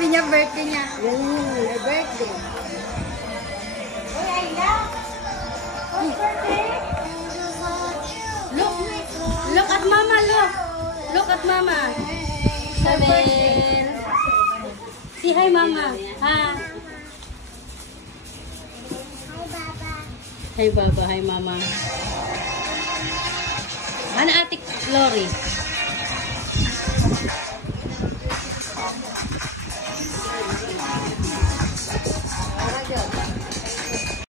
sabi niya birthday niya. Her birthday. Uy, Ayla! What's birthday? Look at mama, look. Look at mama. Sabel. Say hi mama. Ha. Hi baba, hi mama. Ano ate Lori?